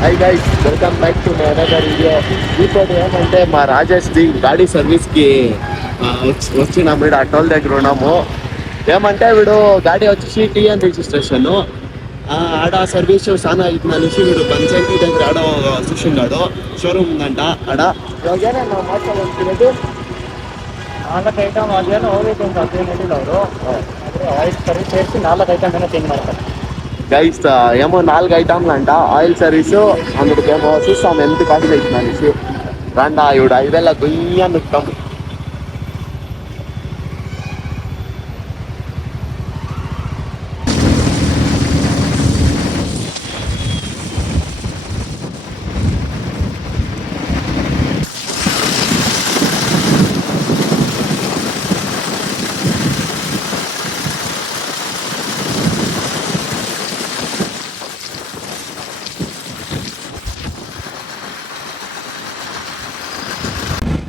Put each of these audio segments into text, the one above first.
Hi guys, welcome back to my another video. ఇప్పుడు ఏమంటే మా రాజేష్ది గాడి సర్వీస్కి వచ్చిన వీడు ఆ టోల్ దగ్గర ఉన్నాము. ఏమంటే వీడు గాడి వచ్చేసి టీఎన్ రిజిస్ట్రేషన్ ఆడ సర్వీస్ చాలా అవుతుంది అనేసి వీడు పంచాయతీ దగ్గర ఆడ చూసిండాడు. షోరూమ్ ఉందంట ఆడ. ಇವಾಗೇನೇ ನಾವು ಮಾತಾಡ್ತಿರೋದು 4 ಐಟಮ್ ಅದೇನೋ ಹೋಗೈತೆ ಅಂತ ಅದೇನು ಹೇಳಿಲ್ಲ ಅವರು. ಆದರೆ ಆಯಿಲ್ ಸರ್ವಿಸ್ ಸೇರಿಸಿ 4 ಐಟಮ್ ಏನೋ ಚೇಂಜ್ ಮಾಡ್ತಾರೆ. గైస్ ఏమో 4 ఐటమ్లు అంట ఆయిల్ సర్వీసు అందుకేమో చూస్తాం ఎంత కాస్ట్ అవుతుంది అనేసి రండా ఇవిడు 5,000 గొయ్య నిస్తాం.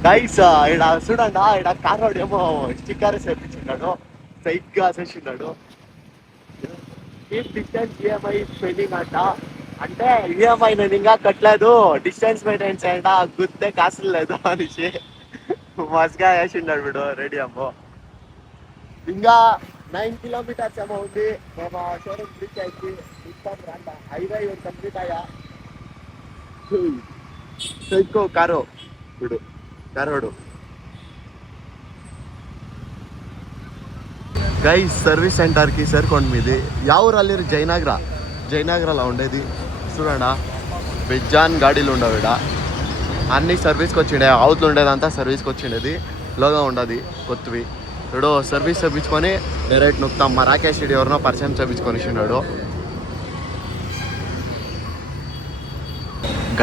గైస్ ఇక్కడ చూడండి ఇక్కడ కార్ వాడు ఏమో స్టిక్కర్ వేపించున్నాడు సైగ్గా చేసిన్నాడు. డిస్టెన్స్ ఈఎంఐ పెండింగ్ అంట, అంటే ఈఎంఐ నేను ఇంకా కట్టలేదు, డిస్టెన్స్ మెయింటైన్ చేయండి గుర్తే కాసులు లేదు అనేసి మస్గా వేసిండాడు వీడు. రెడీ అమ్మో ఇంకా 9 కిలోమీటర్స్ ఏమో ఉంది మేము షోరూమ్ రీచ్ అయింది. ఇస్తాం రంట హైవే కంప్లీట్ అయ్యా. సైకో కారు వీడు కారోడు. గైస్ సర్వీస్ సెంటర్కి సరికొండ మీది ఎవరు అల్లిరు జయనగరలో ఉండేది చూడండా. బెజ్జాన్ గాడీలు ఉండవు ఇక్కడ, అన్ని సర్వీస్కి వచ్చిండే. అవతలు ఉండేదంతా సర్వీస్కి వచ్చిండేది, లోగా ఉండదు కొత్తవి. ఇప్పుడు సర్వీస్ చేయించుకొని డైరెక్ట్ నొక్కుతాం. మా రాకేష్ రెడ్డి ఎవరినో పరిచయం చేయించుకొని ఇచ్చినాడు.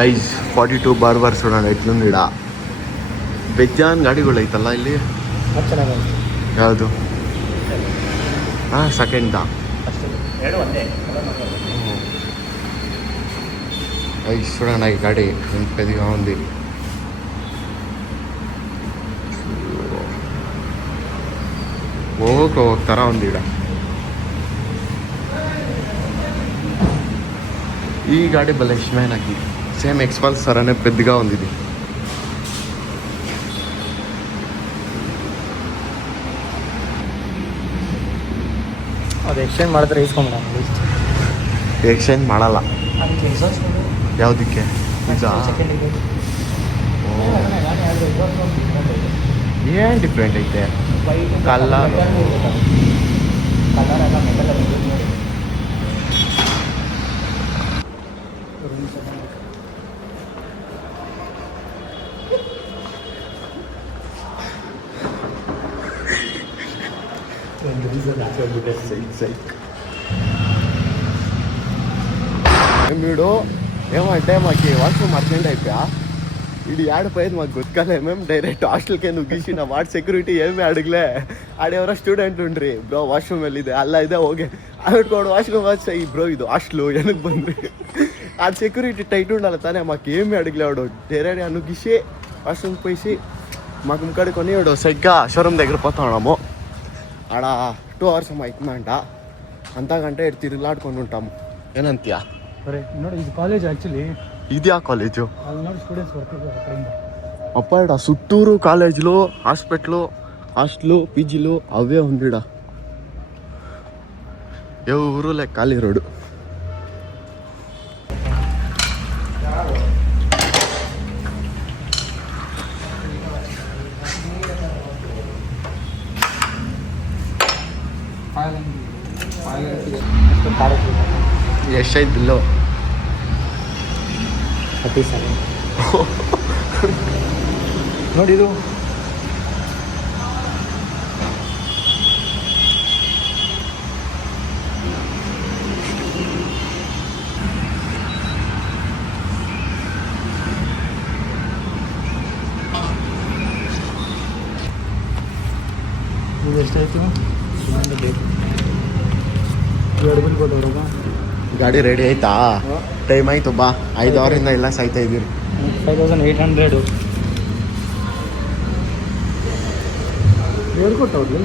ಗೈಸ್ 42 ಬಾರ್ಬರ್ చూడండి ಎಟ್ಲುಂದು ಇಡ ಬೆಜ್ಜಾನ್ ಗಾಡಿಗಳು ಐತಲ್ಲ ಇಲ್ಲಿ. ಯಾವುದು ಸೆಕೆಂಡ್ గైస్ చూడండి ఈ గాడి ఎంత పెద్దగా ఉంది. ఒక ತರ ఉంది ఇడ. ఈ గాడి భలే ఇష్టమే నాకు. సేమ్ ఎక్స్పల్సర్ అనే పెద్దగా ఉంది ఇది. ಅದು ಎಕ್ಸ್ಚೇಂಜ್ ಮಾಡಿದ್ರೆ ಇಸ್ಕೊಂಬಿಡ. ಎಕ್ಸ್ಚೇಂಜ್ ಮಾಡಲ್ಲ. ಯಾವುದಕ್ಕೆ ಈಗ ಏನು ಡಿಫ್ರೆಂಟ್ ಐತೆ ಕಲರ್. వీడు ఏమంటే మాకు వాష్రూమ్ అర్జెంట్ అయిపోయా. ఇది ఆడిపోయేది మాకు గుర్తుకలే. మేము డైరెక్ట్ హాస్టల్కే ನುಗ್ಗಿಸಿನ వాడు ಸೆಕ್ಯೂರಿಟಿ ఏమీ ಅಡಗಲೇ. ಆಡೆಯವರ ಸ್ಟೂಡೆಂಟ್ ಉಂಡ್ರಿ ಬ್ರೋ ವಾಶ್ರೂಮ್ ಎಲ್ಲಿದೆ ಅಲ್ಲ ಇದೆ ಹೋಗಿ ಆಡ್ಕೊಂಡು వాష్రూమ్ వచ్చాయి బ్రో ఇది హాస్టల్ వెనక్కి ಬಂದ್ರಿ. ఆ సెక్యూరిటీ టైట్ ఉండాలి తానే. మాకు ఏమీ అడగలే వాడు. డైరెక్ట్ ನುಗ್ಗಿಸಿ వాష్రూమ్కి పోయి మాకు ముక్కడుకొని వాడు సరిగ్గా షోరూమ్ దగ్గర పోతా ఉన్నాము. ఆడ 2 hours అవుతుందంట. అంతకంటే తిరుగులాడుకొని ఉంటాము. ಏನಂತೀಯ? ನೋಡಿ ಇದು ಕಾಲೇಜ್ ಆ್ಯಕ್ಚುಲಿ. ಇದ್ಯಾ ಕಾಲೇಜು? ಅಲ್ಲಿ ನೋಡಿ ಸ್ಟೂಡೆಂಟ್ಸ್ ಬರ್ತಿದ್ದಾರೆ. అప్ప ఇడ సుట్టూరు కాలేజీలు, హాస్పిటల్, హాస్టలు, పీజీలు అవే ఉంది. ఇడ ఎవరు లైక్ ఖాళీ రోడ్డు. ಎಷ್ಟೈತೆ ಬಿಲ್ಲು? 37. ನೋಡಿ ಇದು ಎಷ್ಟಾಯ್ತು? ಗಾಡಿ ರೆಡಿ ಆಯ್ತಾ? ಟೈಮ್ ಆಯ್ತು ಬಾ. 5 ಅವರಿಂದ ಎಲ್ಲ ಸಾಯ್ತಾ ಇದ್ದೀರಿ. 5800 ಹೇಳ್ಕೊಟ್ಟವ್ರಿ.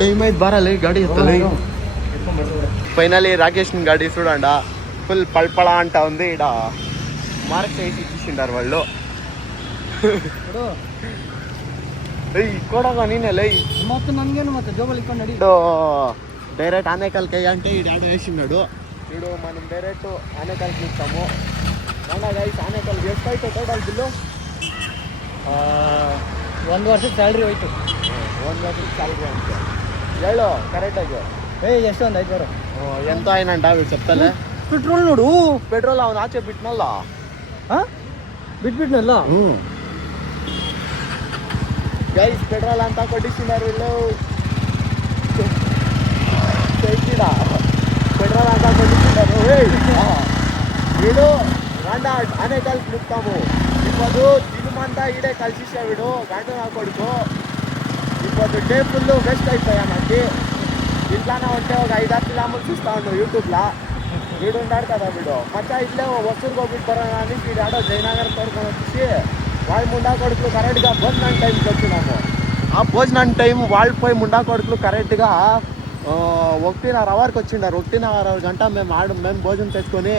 ಟೈಮ್ ಆಯ್ತು ಬಾರಲ್ಲಿ ಗಾಡಿ ಎತ್ತಲ್ಲ. ఫైనలీ రాకేష్ గాడి చూడండి ఫుల్ పల్పళ అంట ఉంది ఈడ మార్క్స్ వేసి ఇచ్చేసిండారు వాళ్ళు. కూడా నేనే లై మొత్తం ನನಗೇನು ಮತ್ತೆ ಜೋಬಲ್ಲಿ ಇಟ್ಕೊಂಡು ನಡಿ. డైరెక్ట్ ఆనేకల్కి అంటే ఈడు ఆడ వేసినాడు. ఈడు మనం డైరెక్ట్ ఆనేకల్కి ఇస్తాము. అవునా ಗೈಸ್, ಆನೇಕಲ್ಗೆ ಎಷ್ಟಾಯ್ತು ಟೋಟಲ್ ಬಿಲ್ಲು? 1 ವರ್ಷದ ಸ್ಯಾಲ್ರಿ ಹೋಯ್ತು. 1 ವರ್ಷದ ಸ್ಯಾಲ್ರಿ ಅಂತ ಹೇಳು ಕರೆಕ್ಟಾಗಿ. ಎಷ್ಟೊಂದು ಆಯ್ತು ಬರೋ ఎంత అయినంట వీడు చెప్తాలే. ಪೆಟ್ರೋಲ್ ನೋಡು, ಪೆಟ್ರೋಲ್ ಅವನು ಆಚೆ ಬಿಟ್ನಲ್ಲ. ಬಿಟ್ಬಿಟ್ನಲ್ಲ. ಗೈಸ್ ಪೆಟ್ರೋಲ್ ಅಂತ ಕೊಟ್ಟಿಸಿದಾರು ಇಲ್ಲೋ పెట్రోల్ అంతా కొట్టింటారు. వీడు రాండా ఆనేకల్ ముక్తాము ఇప్పుడు తిరుమంతా ఈడే కలిసిసా వీడు గంట నా కొడుకు. ఇప్పుడు డే ఫుల్ వేస్ట్ అయిపోయా నాకు. ఇంట్లోనే ఉంటే ఒక 5-6 కిలోమీటర్లు చూస్తా ఉన్నావు యూట్యూబ్లో. వీడు ఉన్నాడు కదా వీడు మచ్చా ఇట్లే వస్తువులు కొట్టుకోరా అని వీడు ఆడో జయనగర్ తోడుకొని వచ్చి వాళ్ళ ముండా కొడుకులు కరెక్ట్గా భోజనం టైంకి వచ్చినాము. ఆ భోజనం టైం వాళ్ళు పోయి ముండా కొడుకులు కరెక్ట్గా 1:30 అవర్కి వచ్చిండారు. 1:30 గంట మేము భోజనం తెచ్చుకొని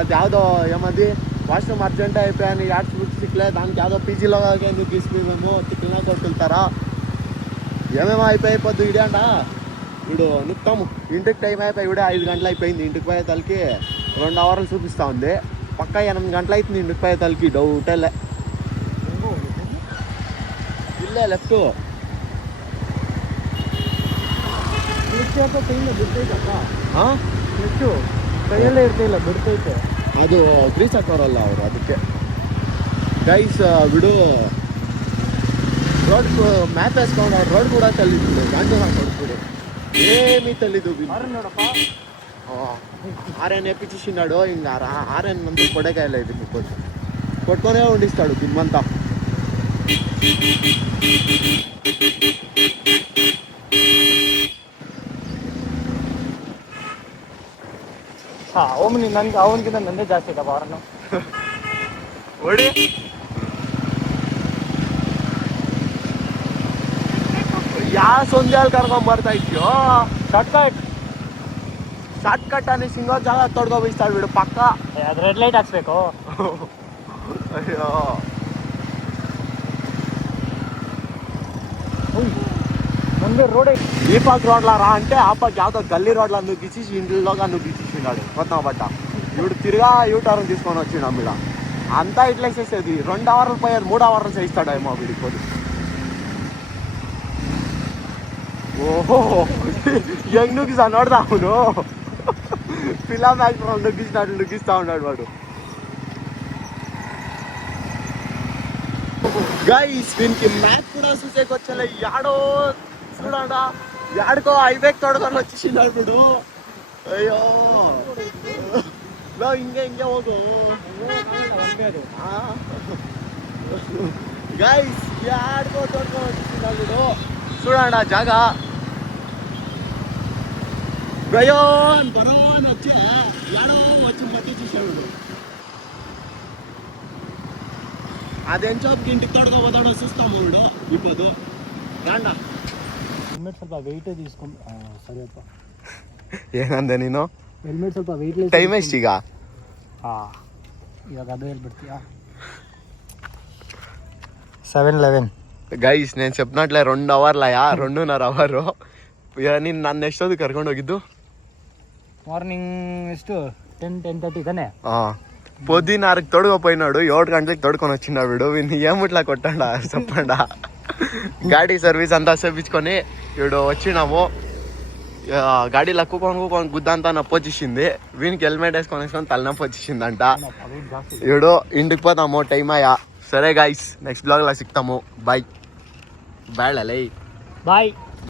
అది ಯಾವುದೋ ఏమది వాష్రూమ్ అర్జెంట్ అయిపోయాను యాడ్స్ సిక్లే దానికి ಯಾವುದೋ పీజీలో ఎందుకు తీసుకుని మేము తిట్టినా కొట్టుకుంటారా ఏమేమో అయిపోద్దు ఇడండ. వీడు నిత్తాము ఇంటికి టైం అయిపోయి ఇవిడే 5 గంటలు అయిపోయింది. ఇంటికి పోయే తలకి 2 అవర్లు చూపిస్తూ ఉంది. పక్కా 8 గంటలు అవుతుంది ఇంటికి పోయే తలకి. డౌటేలే ಇಲ್ಲೇ ಲೆಫ್ಟು ಬಿಡ್ತೈತಪ್ಪ. ಎಷ್ಟು ಕೈಯಲ್ಲೇ ಇರ್ತಿಲ್ಲ, ಬಿಡ್ತೈತೆ. ಅದು ಗ್ರೀಸ್ ಹಾಕೋರಲ್ಲ ಅವರು ಅದಕ್ಕೆ. ಗೈಸ್ ಬಿಡು రోడ్ మ్యాప్ వేసుకోండి. రోడ్ కూడా తెలీదు గంట కొడుకుడు ఏమీ తెలీదు. ఆర్ఎన్ ఎప్పించేసినాడు. ఇంకా ఆర్ఎన్ అంతా కొడకాయలేదు మీకు కొట్టుకొనే ఉండిస్తాడు దిమ్మంతా. ಅವನು ನನಗೆ ಅವನಿಗಿಂತ ನಂದೇ ಜಾಸ್ತಿ ಇದ್ದಾವ ಅವರನ್ನು ಓಡಿ. ಯಾವ ಸಂಜೆಯಲ್ಲಿ ಕರ್ಕೊಂಡ್ ಬರ್ತಾ ಇದ್ಯೋ? ಶಾರ್ಟ್ ಕಟ್ ಅನ್ನಿ ಸಿಂಗೋ ಜಾಗ ತೊಡ್ಕೊ ಬೀಸ್ತಾಳು ಬಿಡು ಪಕ್ಕ. ಅದು ರೆಡ್ ಲೈಟ್ ಹಾಕ್ಸ್ಬೇಕು. ಅಯ್ಯೋ ముందు రోడ్ ఈ పక్క రోడ్లా రా అంటే ఆ పక్క యాదో గల్లీ రోడ్లా నువ్వు గిచ్చేసి ఇంట్లోగా నువ్వు గిచ్చేసినాడు కొత్త బట్ట. ఇప్పుడు తిరిగా యూటర్న్ తీసుకొని వచ్చినాం ఇక్కడ. అంతా ఇట్లా చేసేది 2 అవర్లు పోయేది 3 అవర్లు చేయిస్తాడేమో వీడికి పోదు. ఓహో ಹೆಂಗ್ ನುಗ್ಗಿಸ ನೋಡ್ದ ಅವನು ಫಿಲಮ್ ಆಕ್ಟರ್ ನುಗ್ಗಿಸ್ತಾ ఉన్నాడు వాడు. గైస్ వీనికి మ్యాప్ కూడా చూసేకి వచ్చలే. యాడో చూడండా యాడికో హైవేకి తోడుకొని వచ్చేసినాడు వీడు. అయ్యో ಹಿಂಗೆ ಹೋಗು గైస్ యాడికో తోడుకొని వచ్చేసినాడు వీడు. చూడండి ఆ జాగా బరోన్ వచ్చే యాడో వచ్చి మట్టి చూసాడు. అదేం చాప్కి ఇంటికి తోడుకోపోతాడో చూస్తాము వీడు. ఇప్పుడు రాండా ಹೆಲ್ಮೆಟ್ ಸ್ವಲ್ಪ ವೆಯ್ಟೇ తీసుకొని ಸರಿಯಪ್ಪ. ಏನಂದೆ ನೀನು? ಹೆಲ್ಮೆಟ್ ಸ್ವಲ್ಪ ವೆಯ್ಟ್ ಟೈಮ್ ಎಷ್ಟು ಈಗ? ಇವಾಗ ಅದು ಹೇಳ್ಬಿಡ್ತೀಯಾ? 7:11 ಗೈಸ್ నేను చెప్పినట్లే 2 అవర్లయా 2.5 అవరు. ನೀನು ನನ್ನ ಎಷ್ಟೊತ್ತು ಕರ್ಕೊಂಡು ಹೋಗಿದ್ದು? మార్నింగ్ ಎಷ್ಟು 10:30 ತಾನೆ. పొద్దున్న 6కి తొడుగపోయినాడు. 7 గంటలకు తొడుకొని వచ్చినాడు వీడు. వీడిని ఏముట్లా కొట్టండా చెప్పండా. గాడి సర్వీస్ అంతా చేపించుకొని వీడు వచ్చినాము. గాడిలో కూకొని గుద్దంతా నొప్పి వచ్చేసింది. వీనికి హెల్మెట్ వేసుకొని తలనొప్పి వచ్చేసిందంట. వీడు ఇంటికి పోతాము టైం అయ్యా. సరే గైస్ నెక్స్ట్ బ్లాగ్లో సిక్తాము. Bye bye. బాయ్.